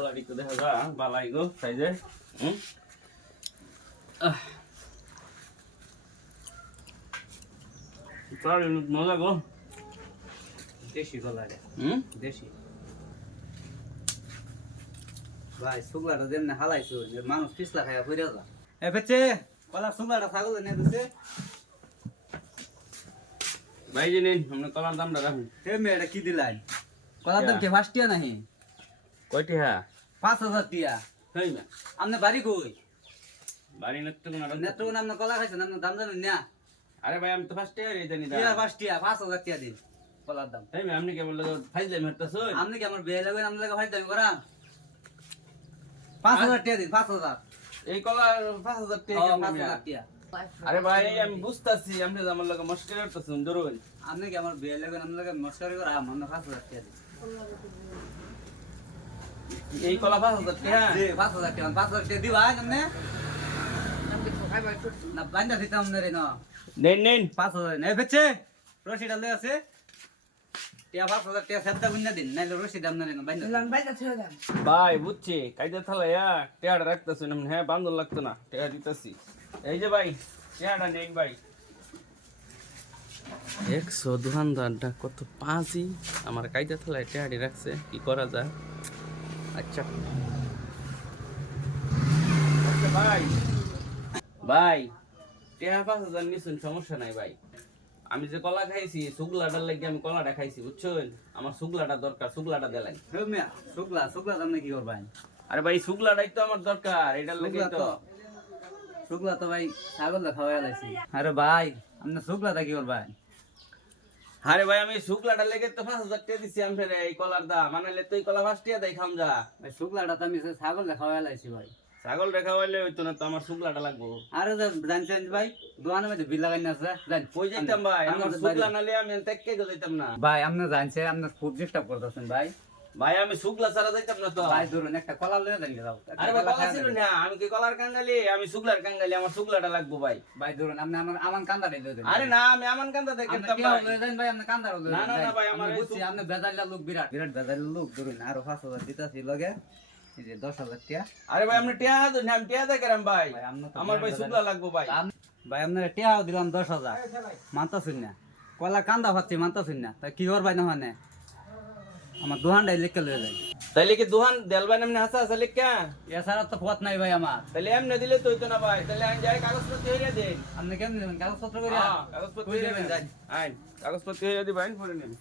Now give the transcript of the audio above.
কলাটি তো দেখা যা বালাই গো সাইজে হুম। তার মজা গো। দেশি কলা রে হুম? দেশি। ভাই শুকলাটা যেমনি হালাইছো মানুষ পিছলা খাইয়া ফিরে যা। এ বেচে। কলা শুকলাটা ছাগল নিয়ে দিছে। ভাই যে নিন আমরা কলার দামটা রাখুন। হে মেয়েটা কি দিলাই কলার দাম কে ফার্স্ট নাহি? কয়টি হ্যাঁ? পাঁচ হাজার টিয়া হেই না আপনি বাড়ি কই? বাড়ি নষ্ট না নেত্রকোনা আপনি কলা খাইছেন আপনি দাম জানেন না? আরে ভাই আমি তো ফার্স্ট ইয়ার এই জানি টিয়া পাঁচ টিয়া পাঁচ হাজার টিয়া দিন কলার দাম। হেই মে আপনি কেমন লাগে ফাইজলে মারতাছো আপনি কি আমার বিয়ে লাগবেন আপনি লাগে ফাইট দামি করান পাঁচ হাজার টিয়া দিন পাঁচ হাজার। এই কলা পাঁচ হাজার কেমন পাঁচ হাজার টিয়া আরে ভাই আমি বুঝতাছি আপনি আমার লাগে মস্কার করতেছেন ধরুন আপনি কি আমার বিয়ে লাগবেন আপনি লাগে মস্কারি করা আমার পাঁচ হাজার টিয়া দিন। এই কলা পাঁচ হাজার টাকা। জি, পাঁচ হাজার টাকা পাঁচ হাজার টাকা দিবা আপনি না বান্ধা দিতাম না রে না। নেন নেন। পাঁচ হাজার নেই বেচে রশিদ আলে আছে। টিয়া পাঁচ হাজার টাকা সেদ্ধা বুঝা দিন নাইলে রশিদ দাম না রে না বান্ধা ভাই বুঝছি। কাইদা থালা ইয়া রাখতেছো না হ্যাঁ বান্ধব লাগতো না টেয়া দিতেছি। এই যে ভাই টেয়াটা নেন ভাই। একশো দোকানদারটা কত পাঁচই? আমার কাইদা থালায় টেয়াটি রাখছে কি করা যায়? আচ্ছা। আচ্ছা ভাই। ভাই টেয়া পাঁচ হাজার নিশুন সমস্যা নাই ভাই। আমি যে কলা খাইছি শুকলাটার লাগে আমি কলাটা খাইছি বুঝছেন? আমার শুকলাটা দরকার শুকলাটা দেলাই হে মিয়া শুক্লা শুক্লা দাম কি করবেন? আরে ভাই শুকলাটাই তো আমার দরকার এটার লাগে শুক্লা তো। শুক্লা তো ভাই ছাগল খাওয়া লাইছি আরে ভাই আপনি শুক্লা কি করবেন? আরে ভাই আমি শুকলাটা লেগে তো পাঁচ হাজার টাকা দিছি আমি এই কলার দাম মানে তুই কলা পাঁচ টাকা দেয় খাম যা। ভাই শুক্লাটা তো আমি ছাগল খাওয়া লাইছি ভাই। ছাগল রেখা হইলে হইতো না তো আমার শুকলাটা লাগবো। আরে জানছেন ভাই দোকানে মধ্যে বিল লাগাই না জান। কই যাইতাম ভাই? আমার শুকলা না নালে আমি তেককে যাইতাম না। ভাই আপনি জানছেন আপনি খুব ডিস্টার্ব করতেছেন ভাই। ভাই আমি শুকলা ছাড়া যাইতাম না তো। ভাই ধরুন একটা কলা লয়ে দেন যাও আরে ভাই কলা ছিল না আমি কি কলার কাঙ্গালি আমি শুকলার কাঙ্গালি আমার শুকলাটা লাগবো ভাই। ভাই ধরুন আপনি আমার আমার কান্দা লয়ে দেন। আরে না আমি আমান কান্দা থেকে আপনি খেতাম কেউ ভাই। লয়ে দেন ভাই আপনি কান্দা লয়ে না, না, না, ভাই, আমার বুঝছি আপনি বেজাইলা লোক বিরাট। বিরাট বেজাইলা লোক ধরুন আরও পাঁচ হাজার দিতাছি লগে। এই যে দশ হাজার টিয়া। আরে ভাই আপনি টিয়া দেন আমি টিয়া দেখাম ভাই। ভাই আমার ভাই শুকলা লাগবো ভাই। আম- ভাই আপনার টিয়াও দিলাম দশ হাজার। মানতা শুন না। কলা কান্দা ভাবছি মানতা শুন না। তাই কি করবাই না মানে আমার দোহানটাই লিখে লয়ে যাই। তাইলে কি দোহান দেলবাই নামনে হাসা হাসা লিখা? এছাড়া তো পথ নাই ভাই আমার। তাইলে এমনি দিলে তো হইতো না ভাই। তাইলে আমি যাই কাগজপত্র হইয়া দে। আপনি কেমন দেবেন? কাগজপত্র করে হ্যাঁ, কাগজপত্র হইয়া দেবেন? যাই। আইন কাগজপত্র হইয়া দিবেন পরে নেন।